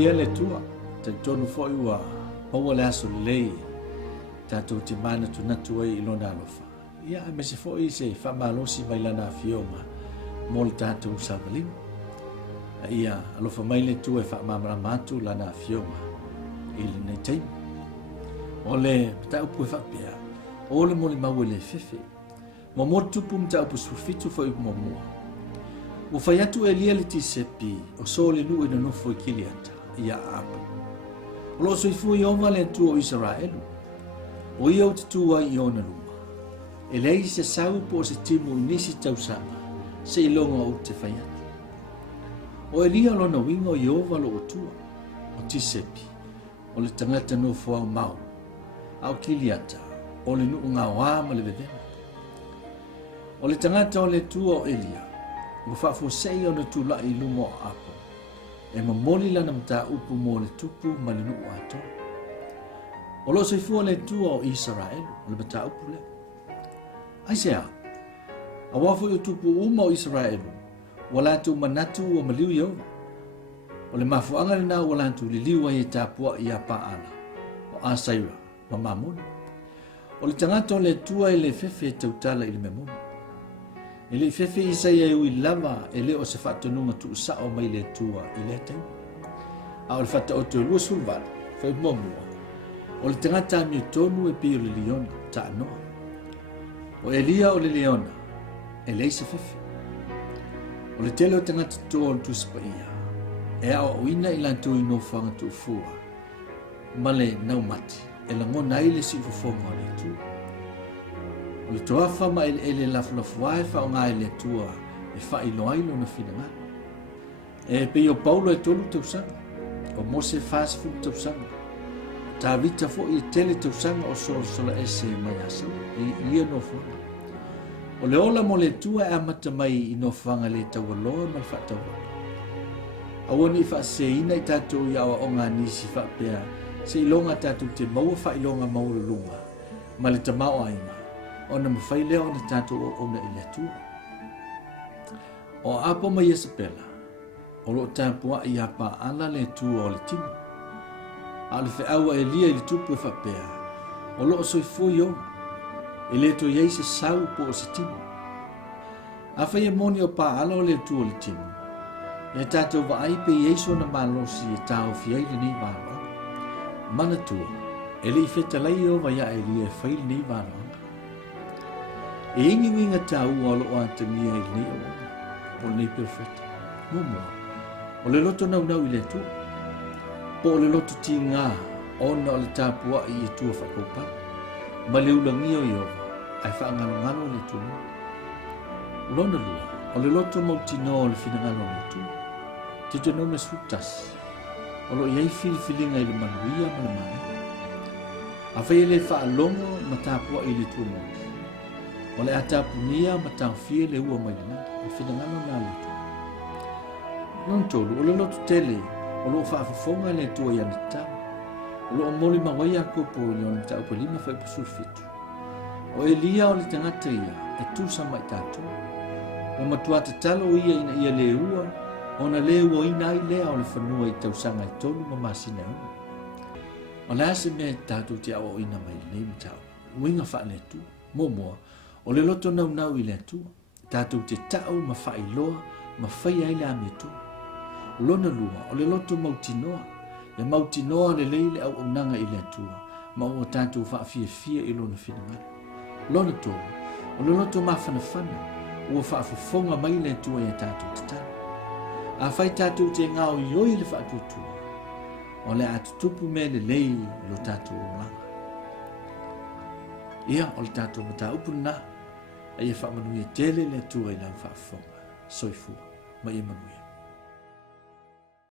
lia le tua te tonu foi ua paua le aso lei tatou te mana tunatu ai i lona alofa. Ia me se foi se whamalosi mai lana afionga mo le tatou savalimu. Ia alofa mai le tua e whamamara matu lana afionga i le nei teimu. O le Mataupu e whapea, o le Molimau e le fefe, ma motupu Mataupu sufitu foi mua. Ua whai atu e lia le tisepi o so le nuu e nanofo i kiliata, ia apu. O lo soifu i oma le tua o Israelu, o ia o te tua i ona luma. E lei se sau po se timu nisi tausanga, se ilonga o te whai atu. O elia lona winga o Iova lo o tua, o tisepi, o le tangata no fua mau, au kiliata, o le nuu ngā wāma le vedena. O le tangata o le tua o Elia, o whafosei o na tula i lumo o apo, e mamoli lana Mataupu mo le tupu ma le nuu ato. O lo soifua le tua o Israel, o le Mataupu le. Aisea, a wafo i o tupu uma o Israel, wala tu manatu o maliu Iova. O le mafuanga le nā wala tu li liwa i tāpua i a paana, o Asaira, ma mamoni. O le tangata o le tua i le fefe tautala i le memoni. E le fefe i saia e ui lava e le o se whatonunga tu sao mai le tua i le tau. A o le whata o te lua sulvara, whai momua. O le tangata mi tonu e pio le liona, ta anoa. O Elia o le leona, e le se fefe. O le tele o tangata toa o le Tusi Paia, e a o ina i lantou i no whanga tu fua. Ma le nau mati, e la ngona i le si ufofonga o le tua. O le toafa ma ele lafulafuae wha o ngā ele tua e wha ilo ailo na whina. E pe o Paulo e tolu tausanga, o Mose fāsifu tausanga, tā vita fo i tele tausanga o sola ese mai asau, i ia no whanga. O le ola mo le tua e amata mai i no whanga le taualoa ma le whataua. Awa ni wha se ina i tātou i awa o ngā nisi wha pēr, se ilonga tātou te maua wha ilonga maura lunga, ma le tamao ainga. Ona mawhai leo na tātou o na ili atua. O apo mai Isabela, o lo tāpua i apa ala le tua o le timu. A le wheaua e lia i le tupu e whapea, o lo soifu i oma, e le to iei se sau po o se timu. A whai e moni o pa ala o le tua o le timu, e tātou wa aipe i eiso na malosi e tāo fiai le nei wāroa. Mana tua, e le i whetalai o wa ia e lia e whai le nei wāroa. E ingi winga tau o lo o antangia i nei o nei perfecta. Momoa, o le loto nau i le tua. Po o le loto ti ngā, ona o le tāpua i e tua whakaupa. Ma le ulangia o Iova, ai whaangalo le tua. Lona lua, o le loto mautino o le whinangalo le tua. Te te nome sutas, o lo iei whilinga i le manuia ma le mana. A whai le whaalongo ma tāpua i le tua mōni. O le atapunia ma tawhia le ua mai lana, e whinangano nā lutu. Non tolu, o le lotu tele, o lo whaafafonga le tua i anita. O lo Molimau ai a kopo i o le Mataupu lima whai pusulfitu. O Elia o le tangata ia, e tusa mai tātou. O matuata talo ia ina ia le ua, o na le ua ina ai lea o le whanua i tausanga i tolu ma masina ua. O le ase mea tātou te awa o ina mai le Mataupu. Uinga wha le tu, momoa, o le loto nau i le atua, tātou te tau ma whailoa, ma whai ai le amiatua. Lona lua, o le loto mautinoa, e mautinoa le leile au unanga i le atua, ma o tātou whaafia i lona whinangana. Lona tō, o le loto mawhanawhana, ua whaafafonga mai le atua i a tātou te tau. A whai tātou te ngāo i oi le whaatutua, o le atutupu me le lei lo tātou o langa. Ia o le tātou Mataupu na, ai e whaamanuia tele le atua i lau whaafonga, soifua, ma i manuia.